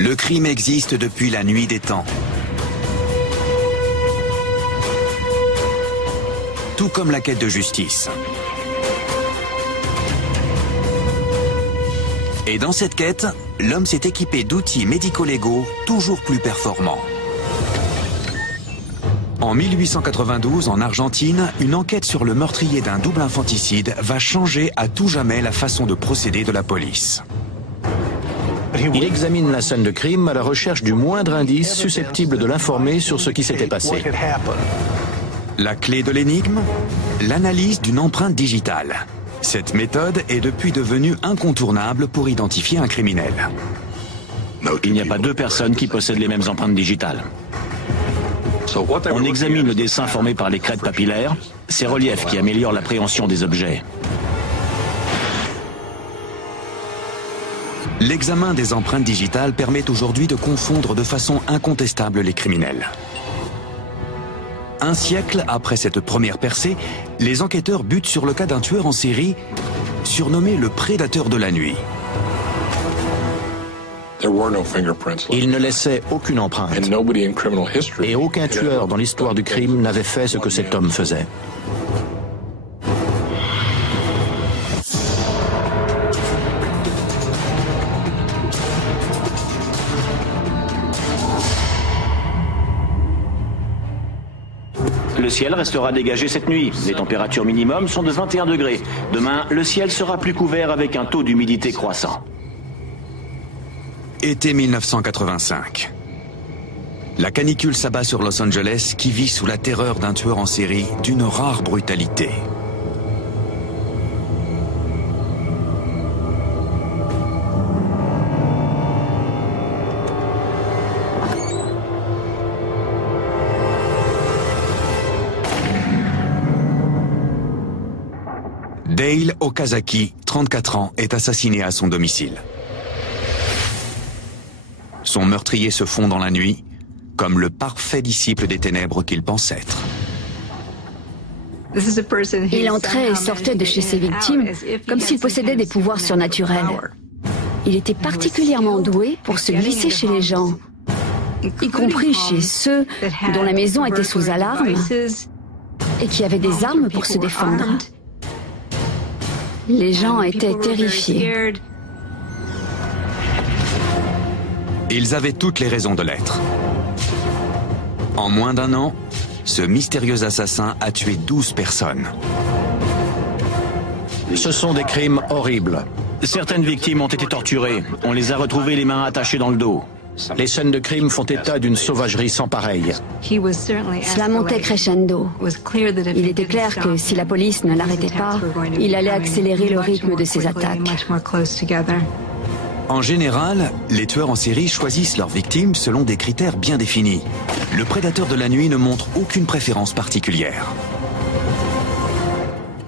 Le crime existe depuis la nuit des temps. Tout comme la quête de justice. Et dans cette quête, l'homme s'est équipé d'outils médico-légaux toujours plus performants. En 1892, en Argentine, une enquête sur le meurtrier d'un double infanticide va changer à tout jamais la façon de procéder de la police. Il examine la scène de crime à la recherche du moindre indice susceptible de l'informer sur ce qui s'était passé. La clé de l'énigme, l'analyse d'une empreinte digitale. Cette méthode est depuis devenue incontournable pour identifier un criminel. Il n'y a pas deux personnes qui possèdent les mêmes empreintes digitales. On examine le dessin formé par les crêtes papillaires, ces reliefs qui améliorent l'appréhension des objets. L'examen des empreintes digitales permet aujourd'hui de confondre de façon incontestable les criminels. Un siècle après cette première percée, les enquêteurs butent sur le cas d'un tueur en série surnommé le prédateur de la nuit. Il ne laissait aucune empreinte. Et aucun tueur dans l'histoire du crime n'avait fait ce que cet homme faisait. Le ciel restera dégagé cette nuit. Les températures minimum sont de 21 degrés. Demain, le ciel sera plus couvert avec un taux d'humidité croissant. Été 1985. La canicule s'abat sur Los Angeles qui vit sous la terreur d'un tueur en série d'une rare brutalité. Dale Okazaki, 34 ans, est assassiné à son domicile. Son meurtrier se fond dans la nuit, comme le parfait disciple des ténèbres qu'il pense être. Il entrait et sortait de chez ses victimes comme s'il possédait des pouvoirs surnaturels. Il était particulièrement doué pour se glisser chez les gens, y compris chez ceux dont la maison était sous alarme et qui avaient des armes pour se défendre. Les gens étaient terrifiés. Ils avaient toutes les raisons de l'être. En moins d'un an, ce mystérieux assassin a tué 12 personnes. Ce sont des crimes horribles. Certaines victimes ont été torturées. On les a retrouvées les mains attachées dans le dos. Les scènes de crime font état d'une sauvagerie sans pareille. Cela montait crescendo. Il était clair que si la police ne l'arrêtait pas, il allait accélérer le rythme de ses attaques. En général, les tueurs en série choisissent leurs victimes selon des critères bien définis. Le prédateur de la nuit ne montre aucune préférence particulière.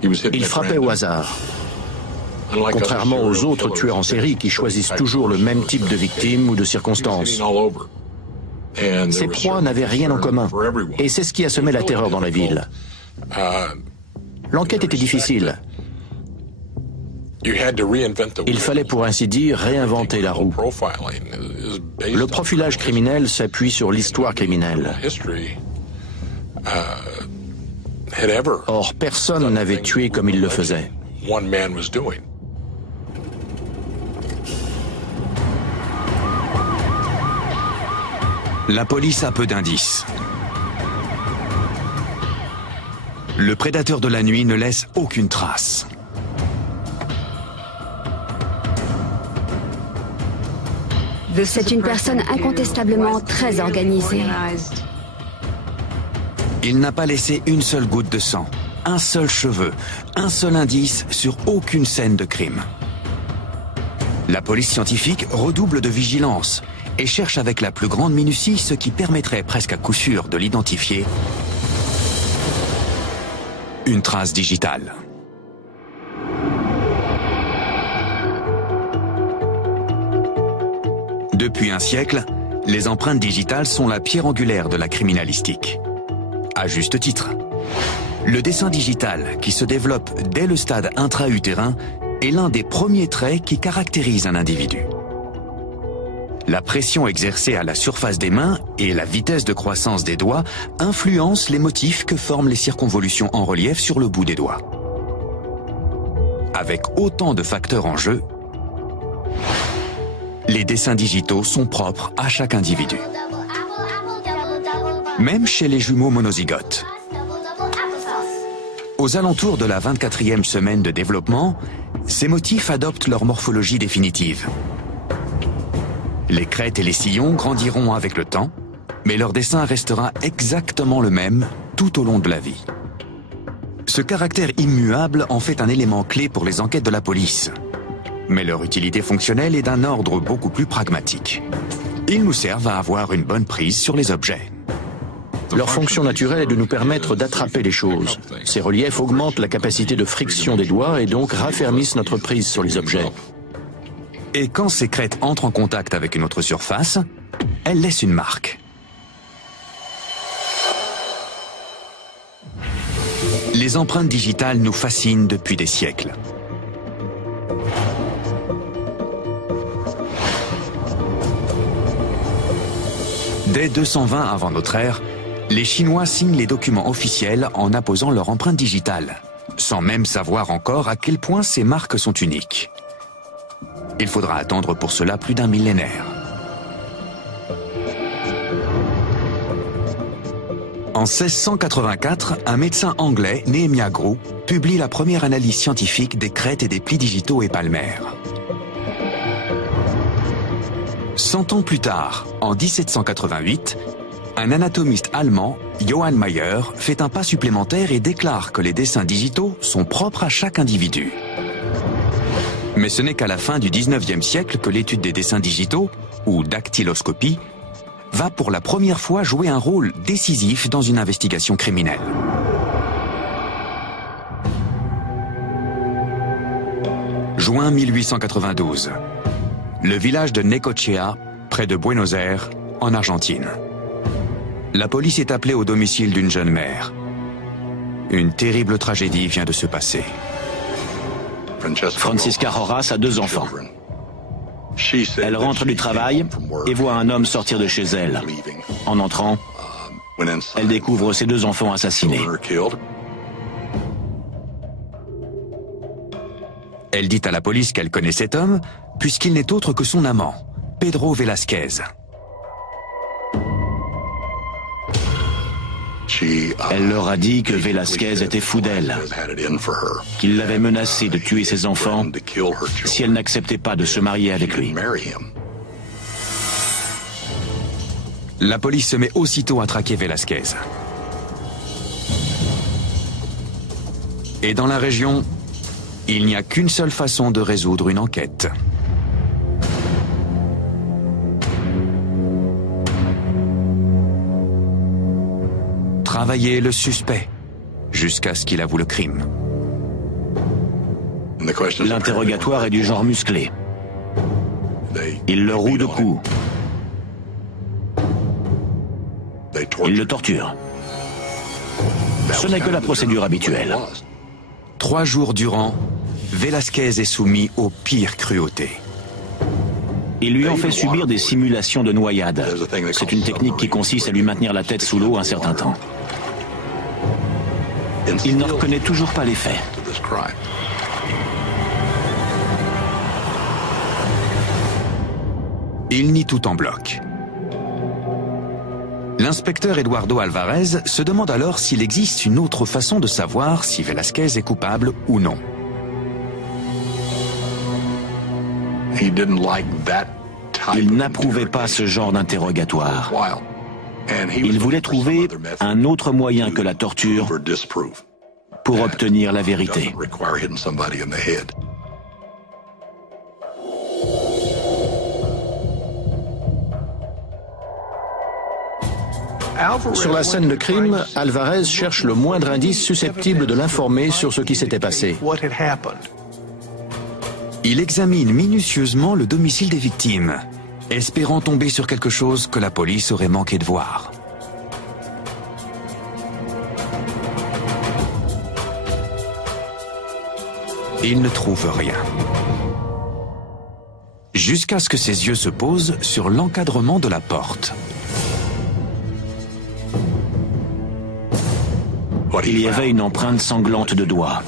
Il frappait au hasard. Contrairement aux autres tueurs en série qui choisissent toujours le même type de victime ou de circonstances. Ces proies n'avaient rien en commun, et c'est ce qui a semé la terreur dans la ville. L'enquête était difficile. Il fallait pour ainsi dire réinventer la roue. Le profilage criminel s'appuie sur l'histoire criminelle. Or, personne n'avait tué comme il le faisait. La police a peu d'indices. Le prédateur de la nuit ne laisse aucune trace. C'est une personne incontestablement très organisée. Il n'a pas laissé une seule goutte de sang, un seul cheveu, un seul indice sur aucune scène de crime. La police scientifique redouble de vigilance et cherche avec la plus grande minutie ce qui permettrait presque à coup sûr de l'identifier. Une trace digitale. Depuis un siècle, les empreintes digitales sont la pierre angulaire de la criminalistique. À juste titre. Le dessin digital, qui se développe dès le stade intra-utérin, est l'un des premiers traits qui caractérisent un individu. La pression exercée à la surface des mains et la vitesse de croissance des doigts influencent les motifs que forment les circonvolutions en relief sur le bout des doigts. Avec autant de facteurs en jeu, les dessins digitaux sont propres à chaque individu. Même chez les jumeaux monozygotes. Aux alentours de la 24e semaine de développement, ces motifs adoptent leur morphologie définitive. Les crêtes et les sillons grandiront avec le temps, mais leur dessin restera exactement le même tout au long de la vie. Ce caractère immuable en fait un élément clé pour les enquêtes de la police. Mais leur utilité fonctionnelle est d'un ordre beaucoup plus pragmatique. Ils nous servent à avoir une bonne prise sur les objets. Leur fonction naturelle est de nous permettre d'attraper les choses. Ces reliefs augmentent la capacité de friction des doigts et donc raffermissent notre prise sur les objets. Et quand ces crêtes entrent en contact avec une autre surface, elles laissent une marque. Les empreintes digitales nous fascinent depuis des siècles. Dès 220 avant notre ère, les Chinois signent les documents officiels en apposant leur empreinte digitale, sans même savoir encore à quel point ces marques sont uniques. Il faudra attendre pour cela plus d'un millénaire. En 1684, un médecin anglais, Nehemiah Grew, publie la première analyse scientifique des crêtes et des plis digitaux et palmaires. 100 ans plus tard, en 1788, un anatomiste allemand, Johann Mayer, fait un pas supplémentaire et déclare que les dessins digitaux sont propres à chaque individu. Mais ce n'est qu'à la fin du 19e siècle que l'étude des dessins digitaux, ou dactyloscopie, va pour la première fois jouer un rôle décisif dans une investigation criminelle. Juin 1892. Le village de Necochea, près de Buenos Aires, en Argentine. La police est appelée au domicile d'une jeune mère. Une terrible tragédie vient de se passer. Francisca Rojas a 2 enfants. Elle rentre du travail et voit un homme sortir de chez elle. En entrant, elle découvre ses 2 enfants assassinés. Elle dit à la police qu'elle connaît cet homme, puisqu'il n'est autre que son amant, Pedro Velasquez. Elle leur a dit que Velasquez était fou d'elle, qu'il l'avait menacée de tuer ses enfants si elle n'acceptait pas de se marier avec lui. La police se met aussitôt à traquer Velasquez. Et dans la région, il n'y a qu'une seule façon de résoudre une enquête. Travailler le suspect jusqu'à ce qu'il avoue le crime. L'interrogatoire est du genre musclé. Il le roue de coups. Il le torture. Ce n'est que la procédure habituelle. 3 jours durant, Velasquez est soumis aux pires cruautés. Ils lui ont fait subir des simulations de noyade. C'est une technique qui consiste à lui maintenir la tête sous l'eau un certain temps. Il ne reconnaît toujours pas les faits. Il nie tout en bloc. L'inspecteur Eduardo Alvarez se demande alors s'il existe une autre façon de savoir si Velasquez est coupable ou non. Il n'approuvait pas ce genre d'interrogatoire. Il voulait trouver un autre moyen que la torture pour obtenir la vérité. Sur la scène de crime, Alvarez cherche le moindre indice susceptible de l'informer sur ce qui s'était passé. Il examine minutieusement le domicile des victimes, espérant tomber sur quelque chose que la police aurait manqué de voir. Il ne trouve rien. jusqu'à ce que ses yeux se posent sur l'encadrement de la porte. Il y avait une empreinte sanglante de doigt.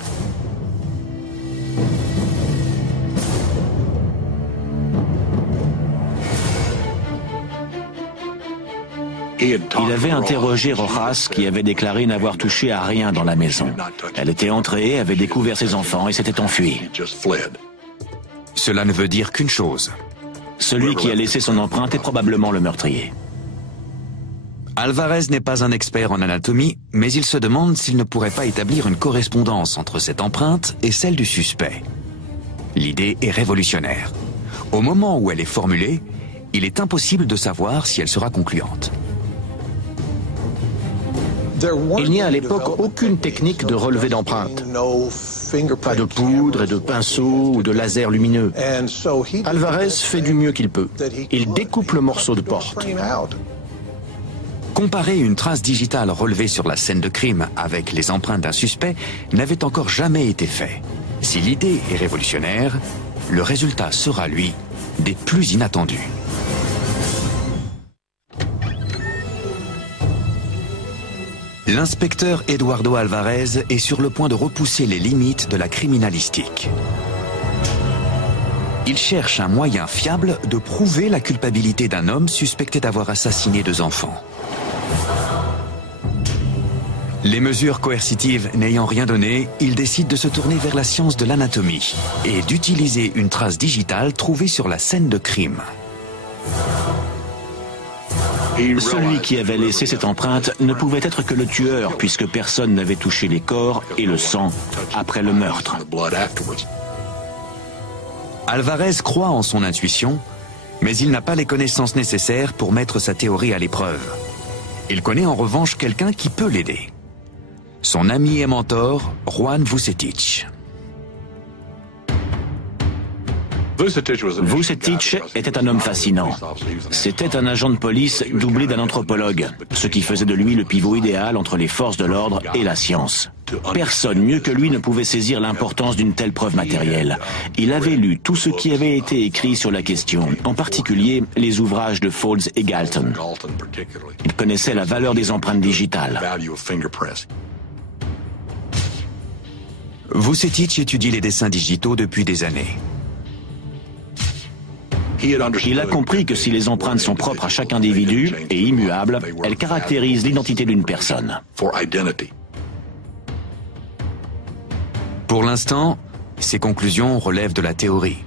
Il avait interrogé Rojas, qui avait déclaré n'avoir touché à rien dans la maison. Elle était entrée, avait découvert ses enfants et s'était enfuie. Cela ne veut dire qu'une chose. Celui qui a laissé son empreinte est probablement le meurtrier. Alvarez n'est pas un expert en anatomie, mais il se demande s'il ne pourrait pas établir une correspondance entre cette empreinte et celle du suspect. L'idée est révolutionnaire. Au moment où elle est formulée, il est impossible de savoir si elle sera concluante. Il n'y a à l'époque aucune technique de relevé d'empreinte. Pas de poudre et de pinceau ou de laser lumineux. Alvarez fait du mieux qu'il peut. Il découpe le morceau de porte. Comparer une trace digitale relevée sur la scène de crime avec les empreintes d'un suspect n'avait encore jamais été fait. Si l'idée est révolutionnaire, le résultat sera, lui, des plus inattendus. L'inspecteur Eduardo Alvarez est sur le point de repousser les limites de la criminalistique. Il cherche un moyen fiable de prouver la culpabilité d'un homme suspecté d'avoir assassiné 2 enfants. Les mesures coercitives n'ayant rien donné, il décide de se tourner vers la science de l'anatomie et d'utiliser une trace digitale trouvée sur la scène de crime. Celui qui avait laissé cette empreinte ne pouvait être que le tueur, puisque personne n'avait touché les corps et le sang après le meurtre. Alvarez croit en son intuition, mais il n'a pas les connaissances nécessaires pour mettre sa théorie à l'épreuve. Il connaît en revanche quelqu'un qui peut l'aider. Son ami et mentor, Juan Vucetich. Vucetich était un homme fascinant. C'était un agent de police doublé d'un anthropologue, ce qui faisait de lui le pivot idéal entre les forces de l'ordre et la science. Personne mieux que lui ne pouvait saisir l'importance d'une telle preuve matérielle. Il avait lu tout ce qui avait été écrit sur la question, en particulier les ouvrages de Faulds et Galton. Il connaissait la valeur des empreintes digitales. Vucetich étudie les dessins digitaux depuis des années. Il a compris que si les empreintes sont propres à chaque individu et immuables, elles caractérisent l'identité d'une personne. Pour l'instant, ces conclusions relèvent de la théorie.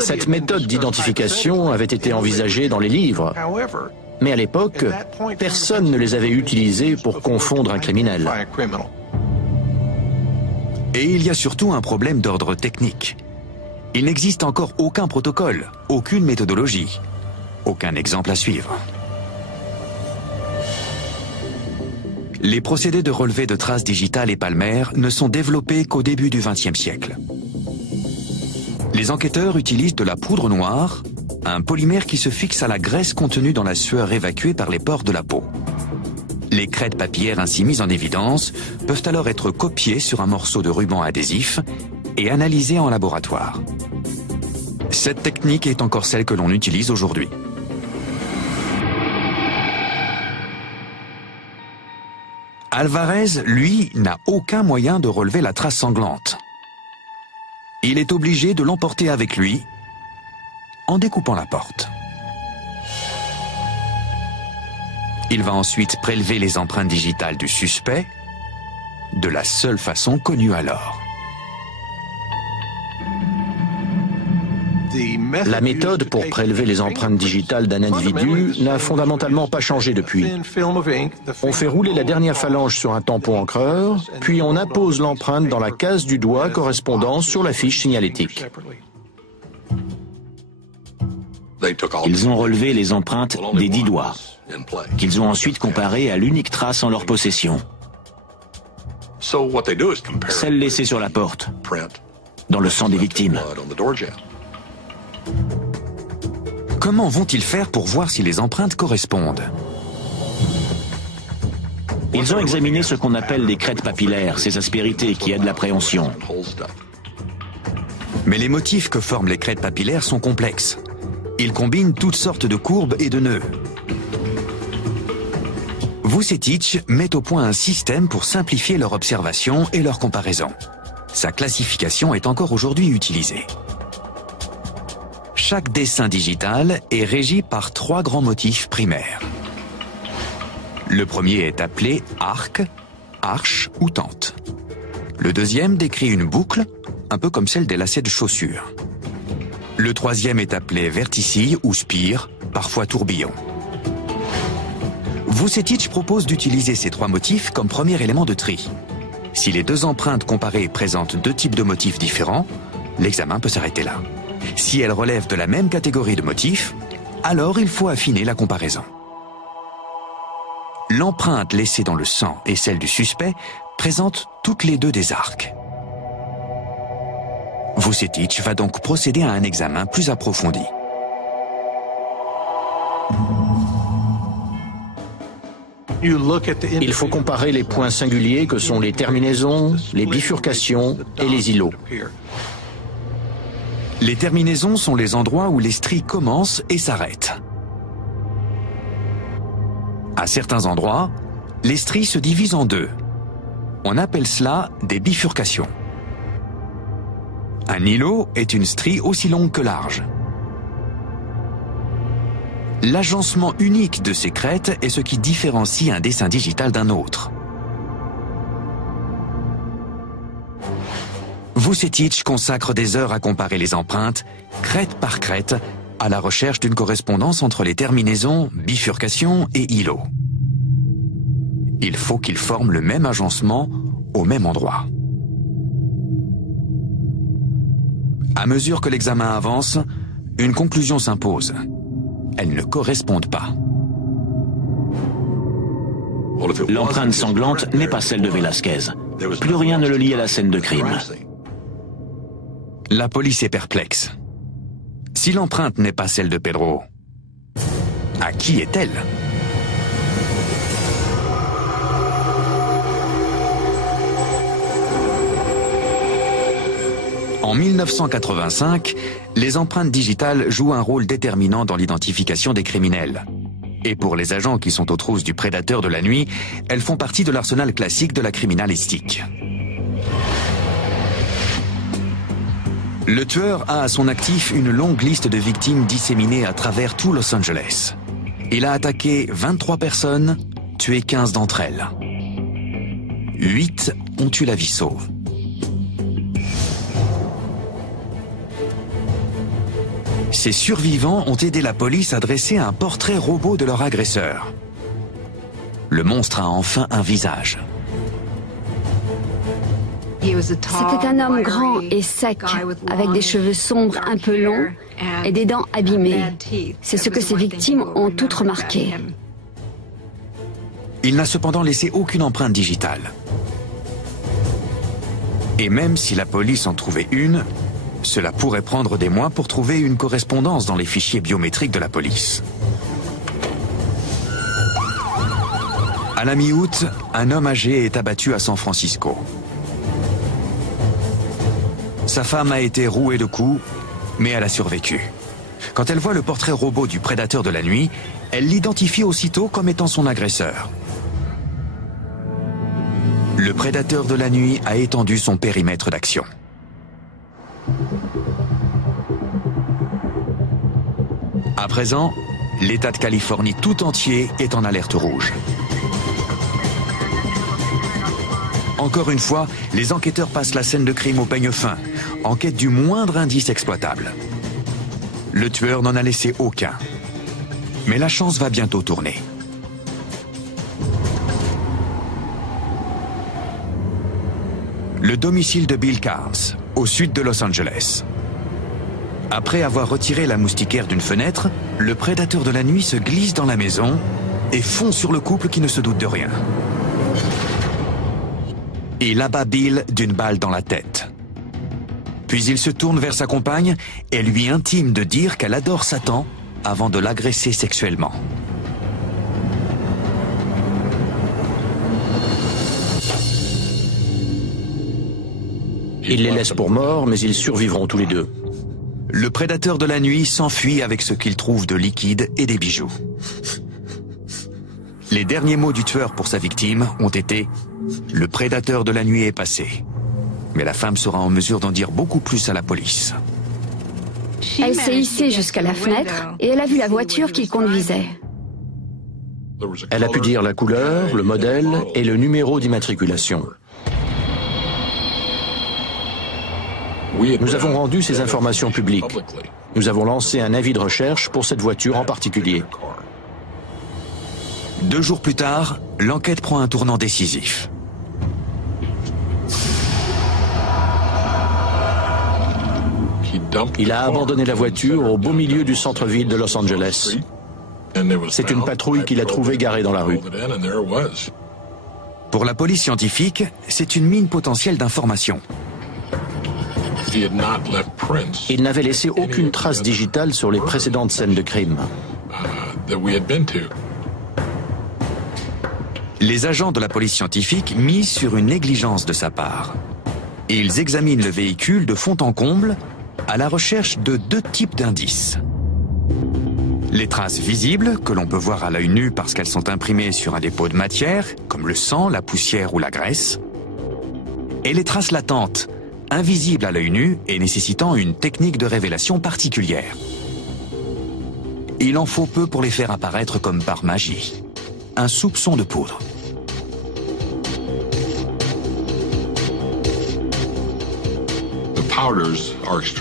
Cette méthode d'identification avait été envisagée dans les livres, mais à l'époque, personne ne les avait utilisées pour confondre un criminel. Et il y a surtout un problème d'ordre technique. Il n'existe encore aucun protocole, aucune méthodologie, aucun exemple à suivre. Les procédés de relevé de traces digitales et palmaires ne sont développés qu'au début du XXe siècle. Les enquêteurs utilisent de la poudre noire, un polymère qui se fixe à la graisse contenue dans la sueur évacuée par les pores de la peau. Les crêtes papillaires ainsi mises en évidence peuvent alors être copiées sur un morceau de ruban adhésif et analysées en laboratoire. Cette technique est encore celle que l'on utilise aujourd'hui. Alvarez, lui, n'a aucun moyen de relever la trace sanglante. Il est obligé de l'emporter avec lui en découpant la porte. Il va ensuite prélever les empreintes digitales du suspect de la seule façon connue alors. La méthode pour prélever les empreintes digitales d'un individu n'a fondamentalement pas changé depuis. On fait rouler la dernière phalange sur un tampon encreur, puis on appose l'empreinte dans la case du doigt correspondant sur la fiche signalétique. Ils ont relevé les empreintes des 10 doigts, qu'ils ont ensuite comparées à l'unique trace en leur possession. Celle laissée sur la porte, dans le sang des victimes. Comment vont-ils faire pour voir si les empreintes correspondent? Ils ont examiné ce qu'on appelle les crêtes papillaires, ces aspérités qui aident l'appréhension. Mais les motifs que forment les crêtes papillaires sont complexes. Ils combinent toutes sortes de courbes et de nœuds. Vucetich met au point un système pour simplifier leur observation et leur comparaison. Sa classification est encore aujourd'hui utilisée. Chaque dessin digital est régi par 3 grands motifs primaires. Le premier est appelé arc, arche ou tente. Le deuxième décrit une boucle, un peu comme celle des lacets de chaussures. Le troisième est appelé verticille ou spire, parfois tourbillon. Vucetich propose d'utiliser ces 3 motifs comme premier élément de tri. Si les 2 empreintes comparées présentent 2 types de motifs différents, l'examen peut s'arrêter là. Si elles relèvent de la même catégorie de motifs, alors il faut affiner la comparaison. L'empreinte laissée dans le sang et celle du suspect présentent toutes les 2 des arcs. Vucetich va donc procéder à un examen plus approfondi. Il faut comparer les points singuliers que sont les terminaisons, les bifurcations et les îlots. Les terminaisons sont les endroits où les stries commencent et s'arrêtent. À certains endroits, les stries se divisent en 2. On appelle cela des bifurcations. Un îlot est une strie aussi longue que large. L'agencement unique de ces crêtes est ce qui différencie un dessin digital d'un autre. Vucetich consacre des heures à comparer les empreintes, crête par crête, à la recherche d'une correspondance entre les terminaisons, bifurcations et îlots. Il faut qu'ils forment le même agencement au même endroit. À mesure que l'examen avance, une conclusion s'impose. Elles ne correspondent pas. L'empreinte sanglante n'est pas celle de Velasquez. Plus rien ne le lie à la scène de crime. La police est perplexe. Si l'empreinte n'est pas celle de Pedro, à qui est-elle ? En 1985, les empreintes digitales jouent un rôle déterminant dans l'identification des criminels. Et pour les agents qui sont aux trousses du prédateur de la nuit, elles font partie de l'arsenal classique de la criminalistique. Le tueur a à son actif une longue liste de victimes disséminées à travers tout Los Angeles. Il a attaqué 23 personnes, tué 15 d'entre elles. 8 ont eu la vie sauve. Ces survivants ont aidé la police à dresser un portrait robot de leur agresseur. Le monstre a enfin un visage. C'était un homme grand et sec, avec des cheveux sombres un peu longs et des dents abîmées. C'est ce que ses victimes ont toutes remarqué. Il n'a cependant laissé aucune empreinte digitale. Et même si la police en trouvait une, cela pourrait prendre des mois pour trouver une correspondance dans les fichiers biométriques de la police. À la mi-août, un homme âgé est abattu à San Francisco. Sa femme a été rouée de coups, mais elle a survécu. Quand elle voit le portrait robot du prédateur de la nuit, elle l'identifie aussitôt comme étant son agresseur. Le prédateur de la nuit a étendu son périmètre d'action. À présent, l'État de Californie tout entier est en alerte rouge. Encore une fois, les enquêteurs passent la scène de crime au peigne fin, en quête du moindre indice exploitable. Le tueur n'en a laissé aucun. Mais la chance va bientôt tourner. Le domicile de Bill Carnes, au sud de Los Angeles. Après avoir retiré la moustiquaire d'une fenêtre, le prédateur de la nuit se glisse dans la maison et fond sur le couple qui ne se doute de rien. Il abat Bill d'une balle dans la tête. Puis il se tourne vers sa compagne et lui intime de dire qu'elle adore Satan avant de l'agresser sexuellement. Il les laisse pour morts, mais ils survivront tous les deux. Le prédateur de la nuit s'enfuit avec ce qu'il trouve de liquide et des bijoux. Les derniers mots du tueur pour sa victime ont été « Le prédateur de la nuit est passé ». Mais la femme sera en mesure d'en dire beaucoup plus à la police. Elle s'est hissée jusqu'à la fenêtre et elle a vu la voiture qu'il conduisait. Elle a pu dire la couleur, le modèle et le numéro d'immatriculation. Nous avons rendu ces informations publiques. Nous avons lancé un avis de recherche pour cette voiture en particulier. 2 jours plus tard, l'enquête prend un tournant décisif. Il a abandonné la voiture au beau milieu du centre-ville de Los Angeles. C'est une patrouille qui l'a trouvé garée dans la rue. Pour la police scientifique, c'est une mine potentielle d'informations. Il n'avait laissé aucune trace digitale sur les précédentes scènes de crime. Les agents de la police scientifique misent sur une négligence de sa part. Ils examinent le véhicule de fond en comble à la recherche de 2 types d'indices. Les traces visibles, que l'on peut voir à l'œil nu parce qu'elles sont imprimées sur un dépôt de matière, comme le sang, la poussière ou la graisse. Et les traces latentes, invisibles à l'œil nu et nécessitant une technique de révélation particulière. Il en faut peu pour les faire apparaître comme par magie. Un soupçon de poudre.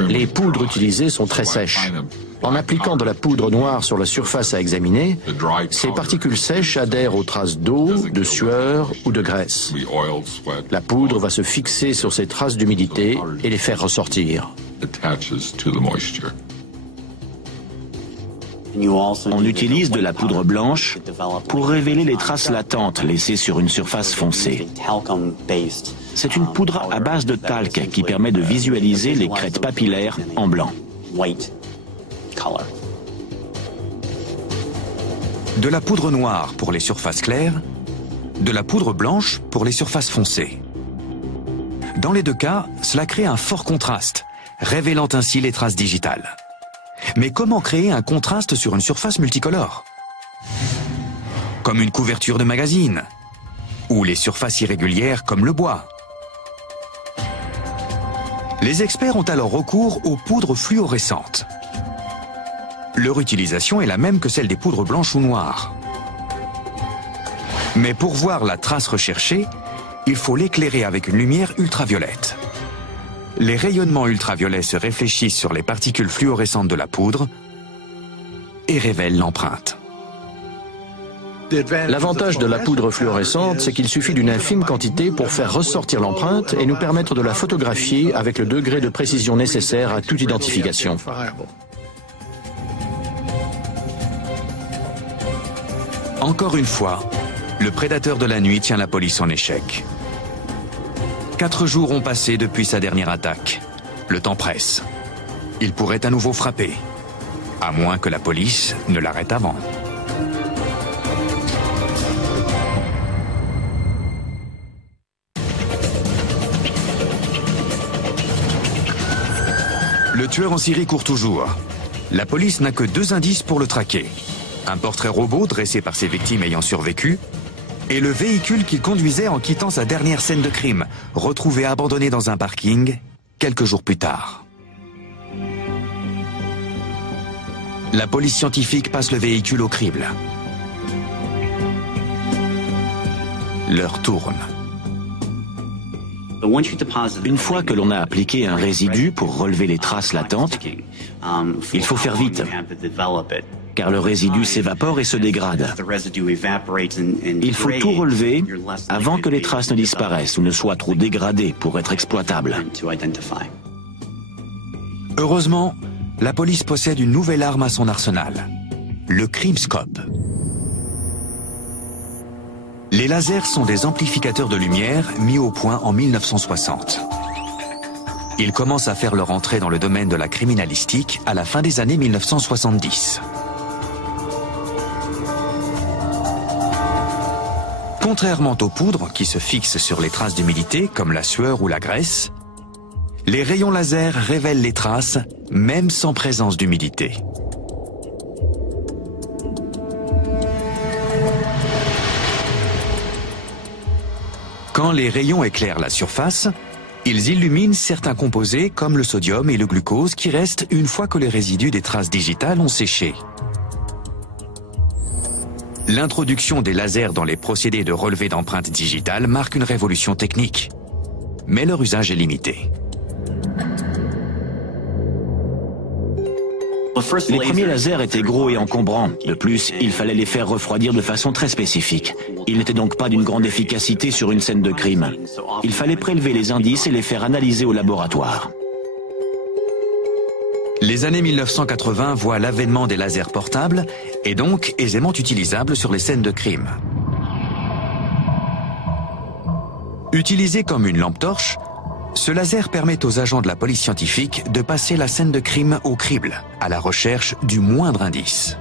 Les poudres utilisées sont très sèches. En appliquant de la poudre noire sur la surface à examiner, ces particules sèches adhèrent aux traces d'eau, de sueur ou de graisse. La poudre va se fixer sur ces traces d'humidité et les faire ressortir. On utilise de la poudre blanche pour révéler les traces latentes laissées sur une surface foncée. C'est une poudre à base de talc qui permet de visualiser les crêtes papillaires en blanc. De la poudre noire pour les surfaces claires, de la poudre blanche pour les surfaces foncées. Dans les 2 cas, cela crée un fort contraste, révélant ainsi les traces digitales. Mais comment créer un contraste sur une surface multicolore? Comme une couverture de magazine, ou les surfaces irrégulières comme le bois. Les experts ont alors recours aux poudres fluorescentes. Leur utilisation est la même que celle des poudres blanches ou noires. Mais pour voir la trace recherchée, il faut l'éclairer avec une lumière ultraviolette. Les rayonnements ultraviolets se réfléchissent sur les particules fluorescentes de la poudre et révèlent l'empreinte. L'avantage de la poudre fluorescente, c'est qu'il suffit d'une infime quantité pour faire ressortir l'empreinte et nous permettre de la photographier avec le degré de précision nécessaire à toute identification. Encore une fois, le prédateur de la nuit tient la police en échec. 4 jours ont passé depuis sa dernière attaque. Le temps presse. Il pourrait à nouveau frapper, à moins que la police ne l'arrête avant. Le tueur en série court toujours. La police n'a que 2 indices pour le traquer. Un portrait robot dressé par ses victimes ayant survécu, et le véhicule qu'il conduisait en quittant sa dernière scène de crime, retrouvé abandonné dans un parking quelques jours plus tard. La police scientifique passe le véhicule au crible. L'heure tourne. Une fois que l'on a appliqué un résidu pour relever les traces latentes, il faut faire vite, car le résidu s'évapore et se dégrade. Il faut tout relever avant que les traces ne disparaissent ou ne soient trop dégradées pour être exploitables. Heureusement, la police possède une nouvelle arme à son arsenal, le CrimeScope. Les lasers sont des amplificateurs de lumière mis au point en 1960. Ils commencent à faire leur entrée dans le domaine de la criminalistique à la fin des années 1970. Contrairement aux poudres qui se fixent sur les traces d'humidité comme la sueur ou la graisse, Les rayons laser révèlent les traces, même sans présence d'humidité. Quand les rayons éclairent la surface, ils illuminent certains composés comme le sodium et le glucose qui restent une fois que les résidus des traces digitales ont séché. L'introduction des lasers dans les procédés de relevé d'empreintes digitales marque une révolution technique, mais leur usage est limité. Les premiers lasers étaient gros et encombrants. De plus, il fallait les faire refroidir de façon très spécifique. Ils n'étaient donc pas d'une grande efficacité sur une scène de crime. Il fallait prélever les indices et les faire analyser au laboratoire. Les années 1980 voient l'avènement des lasers portables et donc aisément utilisables sur les scènes de crime. Utilisé comme une lampe torche, ce laser permet aux agents de la police scientifique de passer la scène de crime au crible, à la recherche du moindre indice.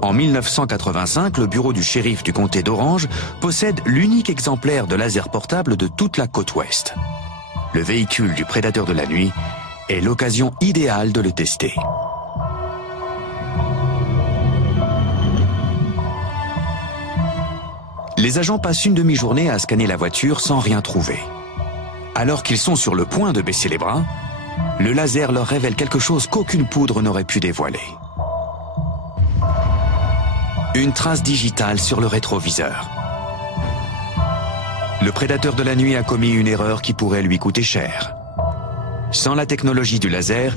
En 1985, le bureau du shérif du comté d'Orange possède l'unique exemplaire de laser portable de toute la côte ouest. Le véhicule du prédateur de la nuit est l'occasion idéale de le tester. Les agents passent une demi-journée à scanner la voiture sans rien trouver. Alors qu'ils sont sur le point de baisser les bras, le laser leur révèle quelque chose qu'aucune poudre n'aurait pu dévoiler. Une trace digitale sur le rétroviseur. Le prédateur de la nuit a commis une erreur qui pourrait lui coûter cher. Sans la technologie du laser,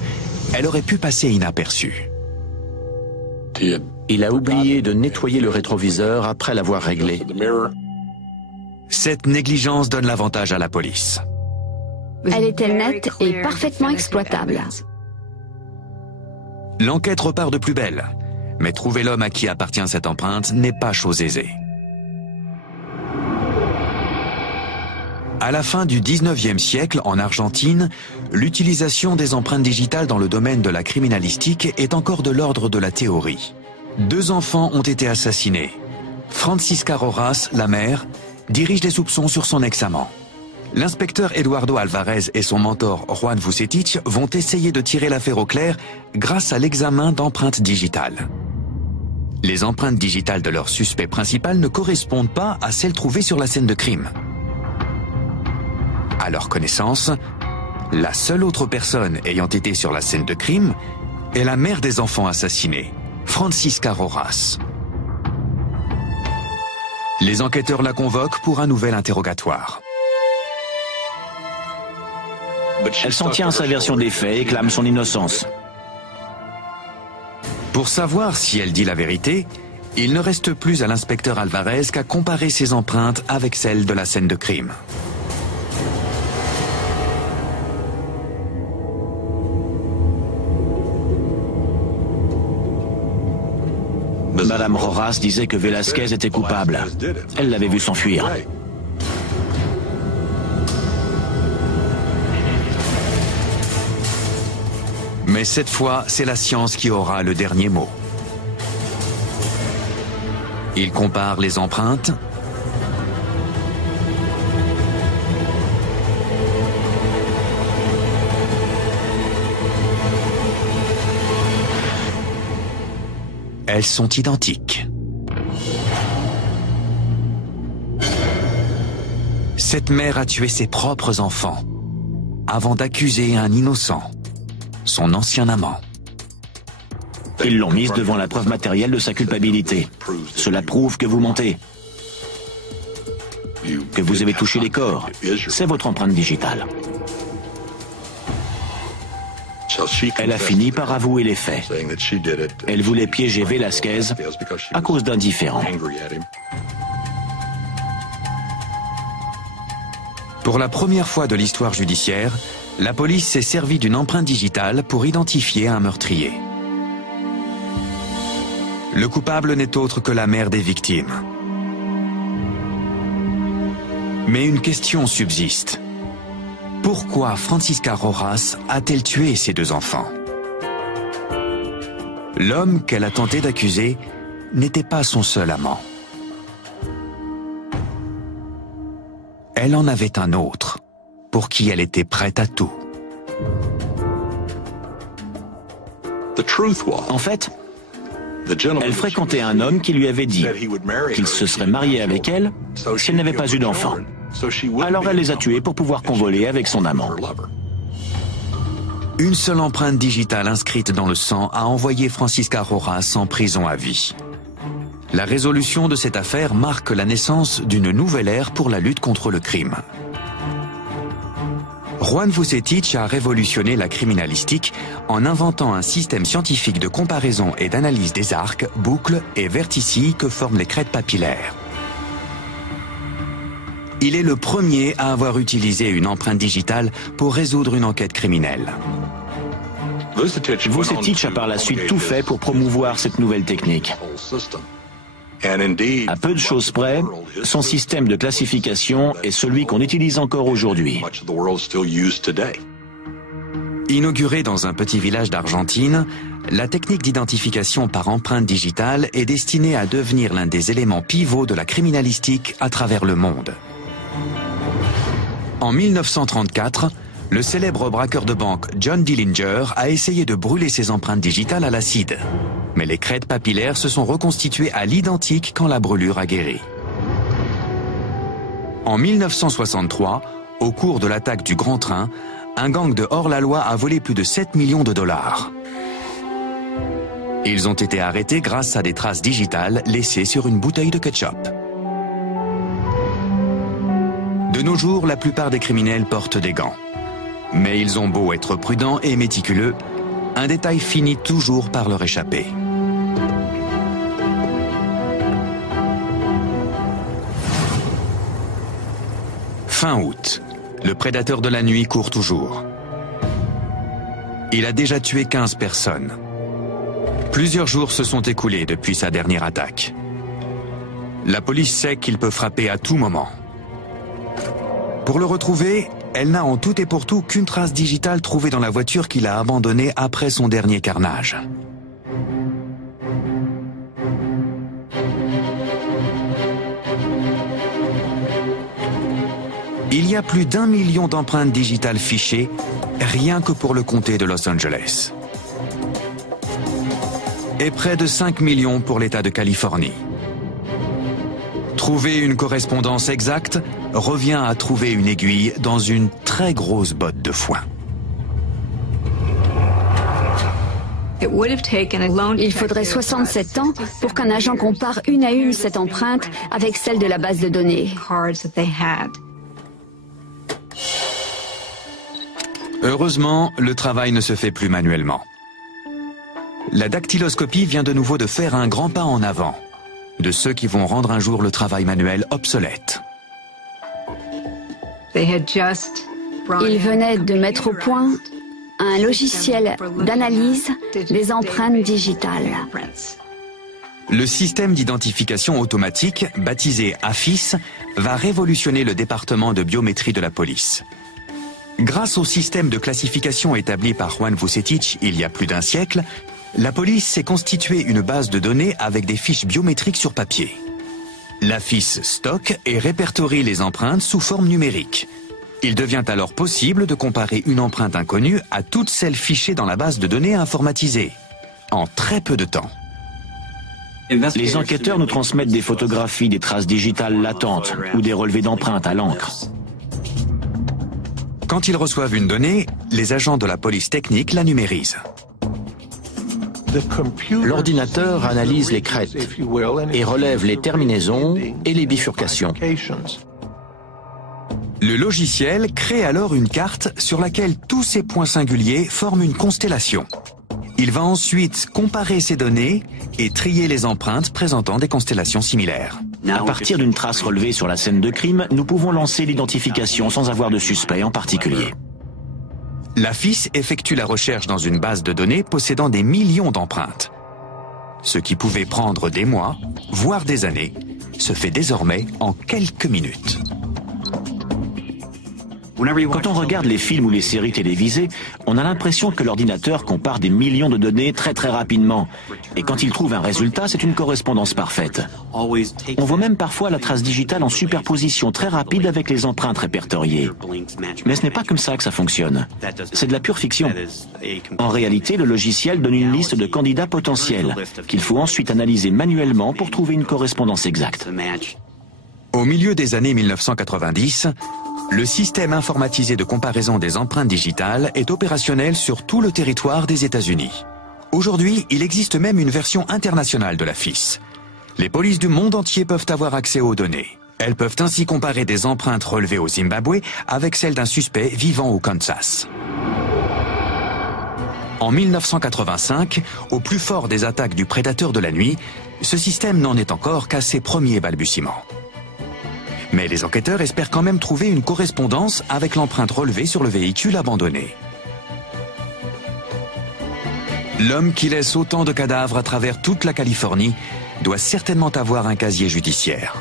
elle aurait pu passer inaperçue. Il a oublié de nettoyer le rétroviseur après l'avoir réglé. Cette négligence donne l'avantage à la police. Elle était nette et parfaitement exploitable. L'enquête repart de plus belle, mais trouver l'homme à qui appartient cette empreinte n'est pas chose aisée. À la fin du 19e siècle, en Argentine, l'utilisation des empreintes digitales dans le domaine de la criminalistique est encore de l'ordre de la théorie. 2 enfants ont été assassinés. Francisca Rojas, la mère, dirige les soupçons sur son ex-amant. L'inspecteur Eduardo Alvarez et son mentor Juan Vucetich vont essayer de tirer l'affaire au clair grâce à l'examen d'empreintes digitales. Les empreintes digitales de leur suspect principal ne correspondent pas à celles trouvées sur la scène de crime. À leur connaissance, la seule autre personne ayant été sur la scène de crime est la mère des enfants assassinés, Francisca Rojas. Les enquêteurs la convoquent pour un nouvel interrogatoire. Elle s'en tient à sa version des faits et clame son innocence. Pour savoir si elle dit la vérité, il ne reste plus à l'inspecteur Alvarez qu'à comparer ses empreintes avec celles de la scène de crime. Madame Rojas disait que Velasquez était coupable. Elle l'avait vu s'enfuir. Mais cette fois, c'est la science qui aura le dernier mot. Il compare les empreintes, elles sont identiques. Cette mère a tué ses propres enfants avant d'accuser un innocent, son ancien amant. Ils l'ont mise devant la preuve matérielle de sa culpabilité. Cela prouve que vous mentez. Que vous avez touché les corps. C'est votre empreinte digitale. Elle a fini par avouer les faits. Elle voulait piéger Velasquez à cause d'un différend. Pour la première fois de l'histoire judiciaire, la police s'est servie d'une empreinte digitale pour identifier un meurtrier. Le coupable n'est autre que la mère des victimes. Mais une question subsiste. Pourquoi Francisca Rojas a-t-elle tué ses 2 enfants? L'homme qu'elle a tenté d'accuser n'était pas son seul amant. Elle en avait un autre, pour qui elle était prête à tout. En fait, elle fréquentait un homme qui lui avait dit qu'il se serait marié avec elle si elle n'avait pas eu d'enfant. Alors elle les a tués pour pouvoir convoler avec son amant. Une seule empreinte digitale inscrite dans le sang a envoyé Francisca Rojas en prison à vie. La résolution de cette affaire marque la naissance d'une nouvelle ère pour la lutte contre le crime. Juan Vucetich a révolutionné la criminalistique en inventant un système scientifique de comparaison et d'analyse des arcs, boucles et verticilles que forment les crêtes papillaires. Il est le premier à avoir utilisé une empreinte digitale pour résoudre une enquête criminelle. Vucetich a par la suite tout fait pour promouvoir cette nouvelle technique. À peu de choses près, son système de classification est celui qu'on utilise encore aujourd'hui. Inaugurée dans un petit village d'Argentine, la technique d'identification par empreinte digitale est destinée à devenir l'un des éléments pivots de la criminalistique à travers le monde. En 1934, le célèbre braqueur de banque John Dillinger a essayé de brûler ses empreintes digitales à l'acide. Mais les crêtes papillaires se sont reconstituées à l'identique quand la brûlure a guéri. En 1963, au cours de l'attaque du Grand Train, un gang de hors-la-loi a volé plus de 7 millions de dollars. Ils ont été arrêtés grâce à des traces digitales laissées sur une bouteille de ketchup. De nos jours, la plupart des criminels portent des gants. Mais ils ont beau être prudents et méticuleux, un détail finit toujours par leur échapper. Fin août, le prédateur de la nuit court toujours. Il a déjà tué 15 personnes. Plusieurs jours se sont écoulés depuis sa dernière attaque. La police sait qu'il peut frapper à tout moment. Pour le retrouver, elle n'a en tout et pour tout qu'une trace digitale trouvée dans la voiture qu'il a abandonnée après son dernier carnage. Il y a plus d'1 million d'empreintes digitales fichées, rien que pour le comté de Los Angeles. Et près de 5 millions pour l'État de Californie. Trouver une correspondance exacte revient à trouver une aiguille dans une très grosse botte de foin. Il faudrait 67 ans pour qu'un agent compare une à une cette empreinte avec celle de la base de données. Heureusement, le travail ne se fait plus manuellement. La dactyloscopie vient de nouveau de faire un grand pas en avant, de ceux qui vont rendre un jour le travail manuel obsolète. Ils venaient de mettre au point un logiciel d'analyse des empreintes digitales. Le système d'identification automatique, baptisé AFIS, va révolutionner le département de biométrie de la police. Grâce au système de classification établi par Juan Vucetich il y a plus d'un siècle, la police s'est constituée une base de données avec des fiches biométriques sur papier. L'AFIS stocke et répertorie les empreintes sous forme numérique. Il devient alors possible de comparer une empreinte inconnue à toutes celles fichées dans la base de données informatisée, en très peu de temps. Les enquêteurs nous transmettent des photographies, des traces digitales latentes ou des relevés d'empreintes à l'encre. Quand ils reçoivent une donnée, les agents de la police technique la numérisent. L'ordinateur analyse les crêtes et relève les terminaisons et les bifurcations. Le logiciel crée alors une carte sur laquelle tous ces points singuliers forment une constellation. Il va ensuite comparer ces données et trier les empreintes présentant des constellations similaires. À partir d'une trace relevée sur la scène de crime, nous pouvons lancer l'identification sans avoir de suspect en particulier. L'AFIS effectue la recherche dans une base de données possédant des millions d'empreintes. Ce qui pouvait prendre des mois, voire des années, se fait désormais en quelques minutes. Quand on regarde les films ou les séries télévisées, on a l'impression que l'ordinateur compare des millions de données très rapidement. Et quand il trouve un résultat, c'est une correspondance parfaite. On voit même parfois la trace digitale en superposition très rapide avec les empreintes répertoriées. Mais ce n'est pas comme ça que ça fonctionne. C'est de la pure fiction. En réalité, le logiciel donne une liste de candidats potentiels qu'il faut ensuite analyser manuellement pour trouver une correspondance exacte. Au milieu des années 1990, le système informatisé de comparaison des empreintes digitales est opérationnel sur tout le territoire des États-Unis. Aujourd'hui, il existe même une version internationale de la FIS. Les polices du monde entier peuvent avoir accès aux données. Elles peuvent ainsi comparer des empreintes relevées au Zimbabwe avec celles d'un suspect vivant au Kansas. En 1985, au plus fort des attaques du prédateur de la nuit, ce système n'en est encore qu'à ses premiers balbutiements. Mais les enquêteurs espèrent quand même trouver une correspondance avec l'empreinte relevée sur le véhicule abandonné. L'homme qui laisse autant de cadavres à travers toute la Californie doit certainement avoir un casier judiciaire.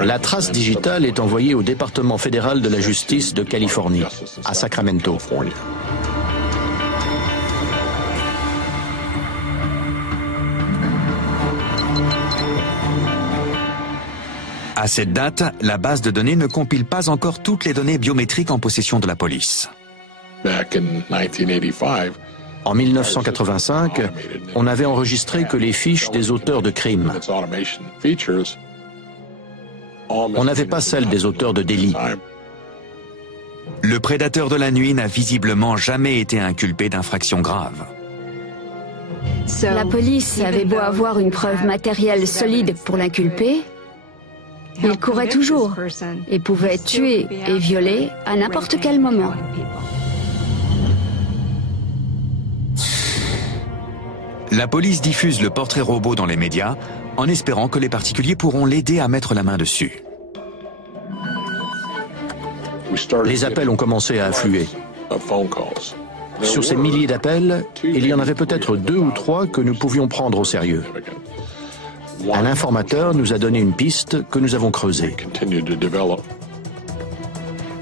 La trace digitale est envoyée au département fédéral de la justice de Californie, à Sacramento. À cette date, la base de données ne compile pas encore toutes les données biométriques en possession de la police. En 1985, on n'avait enregistré que les fiches des auteurs de crimes. On n'avait pas celles des auteurs de délits. Le prédateur de la nuit n'a visiblement jamais été inculpé d'infractions graves. La police avait beau avoir une preuve matérielle solide pour l'inculper, il courait toujours et pouvait tuer et violer à n'importe quel moment. La police diffuse le portrait robot dans les médias en espérant que les particuliers pourront l'aider à mettre la main dessus. Les appels ont commencé à affluer. Sur ces milliers d'appels, il y en avait peut-être 2 ou 3 que nous pouvions prendre au sérieux. Un informateur nous a donné une piste que nous avons creusée.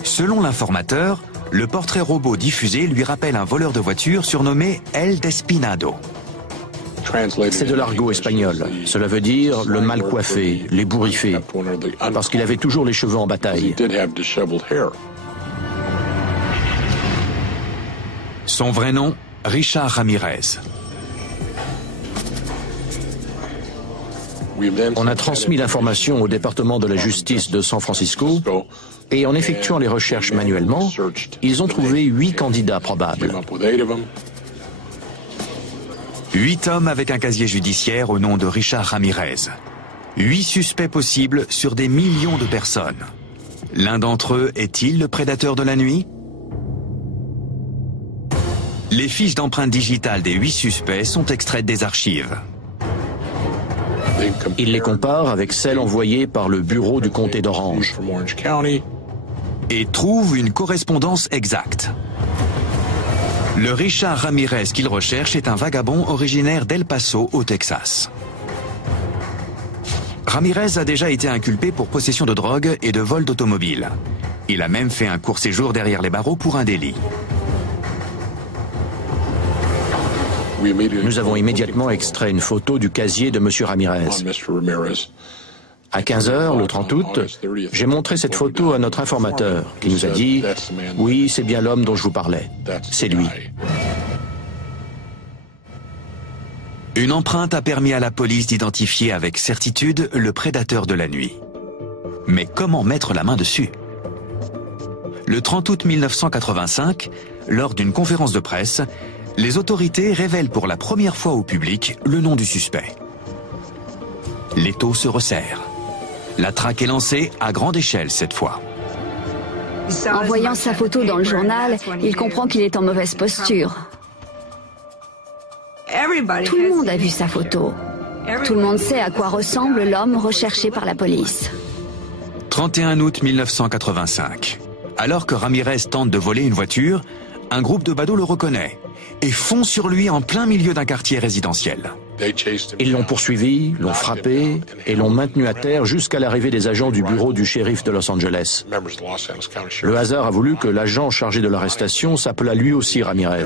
Selon l'informateur, le portrait robot diffusé lui rappelle un voleur de voiture surnommé El Despeinado. C'est de l'argot espagnol. Cela veut dire le mal coiffé, l'ébouriffé, parce qu'il avait toujours les cheveux en bataille. Son vrai nom, Richard Ramirez. On a transmis l'information au département de la justice de San Francisco et en effectuant les recherches manuellement, ils ont trouvé 8 candidats probables. 8 hommes avec un casier judiciaire au nom de Richard Ramirez. 8 suspects possibles sur des millions de personnes. L'un d'entre eux est-il le prédateur de la nuit? Les fiches d'empreintes digitales des 8 suspects sont extraites des archives. Ils les comparent avec celles envoyées par le bureau du comté d'Orange et trouvent une correspondance exacte. Le Richard Ramirez qu'il recherche est un vagabond originaire d'El Paso, au Texas. Ramirez a déjà été inculpé pour possession de drogue et de vol d'automobile. Il a même fait un court séjour derrière les barreaux pour un délit. Nous avons immédiatement extrait une photo du casier de M. Ramirez. À 15h, le 30 août, j'ai montré cette photo à notre informateur, qui nous a dit « Oui, c'est bien l'homme dont je vous parlais. C'est lui. » Une empreinte a permis à la police d'identifier avec certitude le prédateur de la nuit. Mais comment mettre la main dessus? Le 30 août 1985, lors d'une conférence de presse, les autorités révèlent pour la première fois au public le nom du suspect. L'étau se resserre. La traque est lancée à grande échelle cette fois. En voyant sa photo dans le journal, il comprend qu'il est en mauvaise posture. Tout le monde a vu sa photo. Tout le monde sait à quoi ressemble l'homme recherché par la police. 31 août 1985. Alors que Ramirez tente de voler une voiture, Un groupe de badauds le reconnaît et fond sur lui en plein milieu d'un quartier résidentiel. Ils l'ont poursuivi, l'ont frappé et l'ont maintenu à terre jusqu'à l'arrivée des agents du bureau du shérif de Los Angeles. Le hasard a voulu que l'agent chargé de l'arrestation s'appelât lui aussi Ramirez.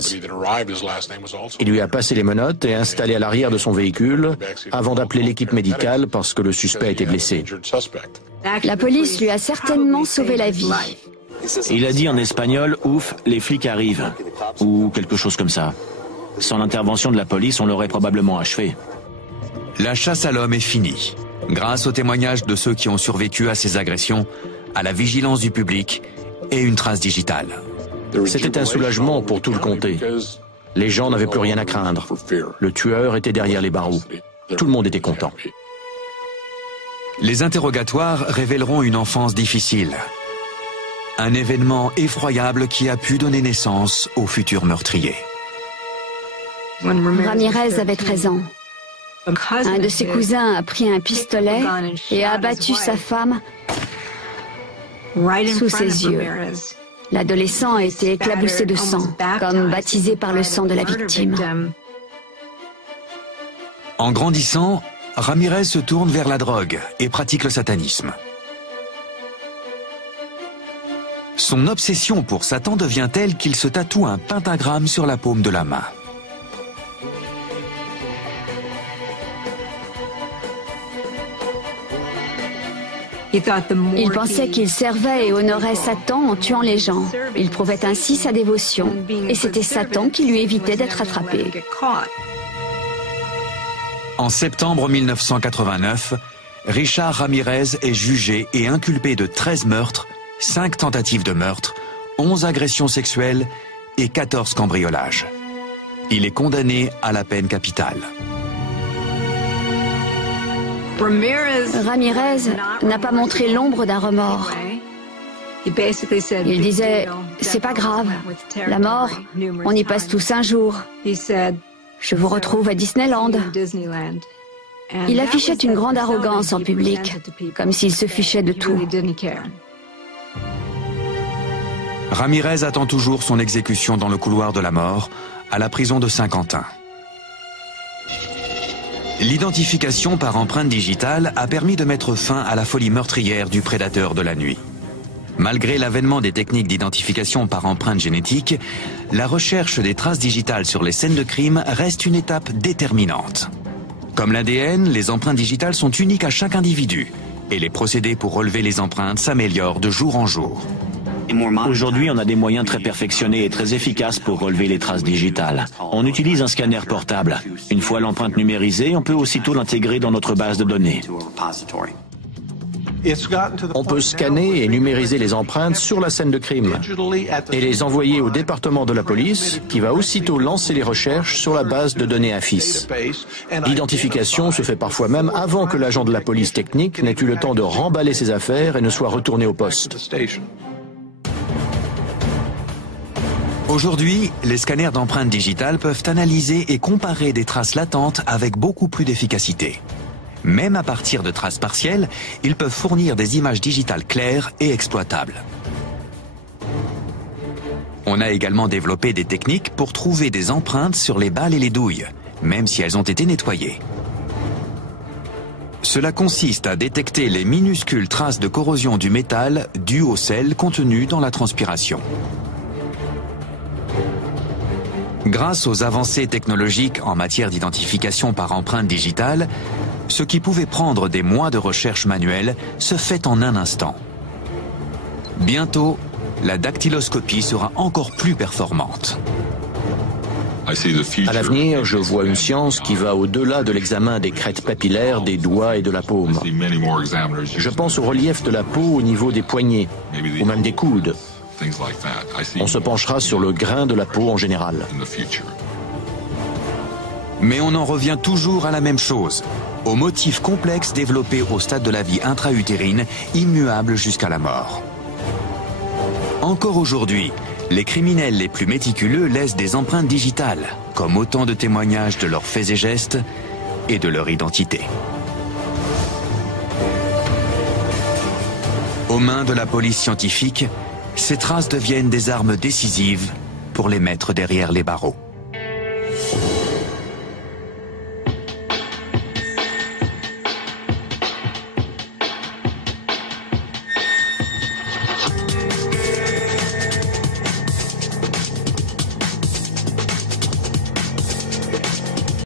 Il lui a passé les menottes et installé à l'arrière de son véhicule avant d'appeler l'équipe médicale parce que le suspect était blessé. La police lui a certainement sauvé la vie. Il a dit en espagnol « Ouf, les flics arrivent » ou quelque chose comme ça. Sans l'intervention de la police, on l'aurait probablement achevé. La chasse à l'homme est finie. Grâce aux témoignages de ceux qui ont survécu à ces agressions, à la vigilance du public et une trace digitale. C'était un soulagement pour tout le comté. Les gens n'avaient plus rien à craindre. Le tueur était derrière les barreaux. Tout le monde était content. Les interrogatoires révéleront une enfance difficile. Un événement effroyable qui a pu donner naissance au futur meurtrier. Ramirez avait 13 ans. Un de ses cousins a pris un pistolet et a abattu sa femme sous ses yeux. L'adolescent a été éclaboussé de sang, comme baptisé par le sang de la victime. En grandissant, Ramirez se tourne vers la drogue et pratique le satanisme. Son obsession pour Satan devient telle qu'il se tatoue un pentagramme sur la paume de la main. Il pensait qu'il servait et honorait Satan en tuant les gens. Il prouvait ainsi sa dévotion. Et c'était Satan qui lui évitait d'être attrapé. En septembre 1989, Richard Ramirez est jugé et inculpé de 13 meurtres, 5 tentatives de meurtre, 11 agressions sexuelles et 14 cambriolages. Il est condamné à la peine capitale. Ramirez n'a pas montré l'ombre d'un remords. Il disait « c'est pas grave, la mort, on y passe tous un jour. Je vous retrouve à Disneyland. » Il affichait une grande arrogance en public, comme s'il se fichait de tout. Ramirez attend toujours son exécution dans le couloir de la mort, à la prison de Saint-Quentin. L'identification par empreinte digitale a permis de mettre fin à la folie meurtrière du prédateur de la nuit. Malgré l'avènement des techniques d'identification par empreinte génétique, la recherche des traces digitales sur les scènes de crime reste une étape déterminante. Comme l'ADN, les empreintes digitales sont uniques à chaque individu et les procédés pour relever les empreintes s'améliorent de jour en jour. Aujourd'hui, on a des moyens très perfectionnés et très efficaces pour relever les traces digitales. On utilise un scanner portable. Une fois l'empreinte numérisée, on peut aussitôt l'intégrer dans notre base de données. On peut scanner et numériser les empreintes sur la scène de crime et les envoyer au département de la police qui va aussitôt lancer les recherches sur la base de données AFIS. L'identification se fait parfois même avant que l'agent de la police technique n'ait eu le temps de remballer ses affaires et ne soit retourné au poste. Aujourd'hui, les scanners d'empreintes digitales peuvent analyser et comparer des traces latentes avec beaucoup plus d'efficacité. Même à partir de traces partielles, ils peuvent fournir des images digitales claires et exploitables. On a également développé des techniques pour trouver des empreintes sur les balles et les douilles, même si elles ont été nettoyées. Cela consiste à détecter les minuscules traces de corrosion du métal dues au sel contenu dans la transpiration. Grâce aux avancées technologiques en matière d'identification par empreinte digitale, ce qui pouvait prendre des mois de recherche manuelle se fait en un instant. Bientôt, la dactyloscopie sera encore plus performante. À l'avenir, je vois une science qui va au-delà de l'examen des crêtes papillaires, des doigts et de la paume. Je pense au relief de la peau au niveau des poignets, ou même des coudes. On se penchera sur le grain de la peau en général. Mais on en revient toujours à la même chose, aux motifs complexes développés au stade de la vie intra-utérine, immuables jusqu'à la mort. Encore aujourd'hui, les criminels les plus méticuleux laissent des empreintes digitales, comme autant de témoignages de leurs faits et gestes et de leur identité. Aux mains de la police scientifique, ces traces deviennent des armes décisives pour les mettre derrière les barreaux.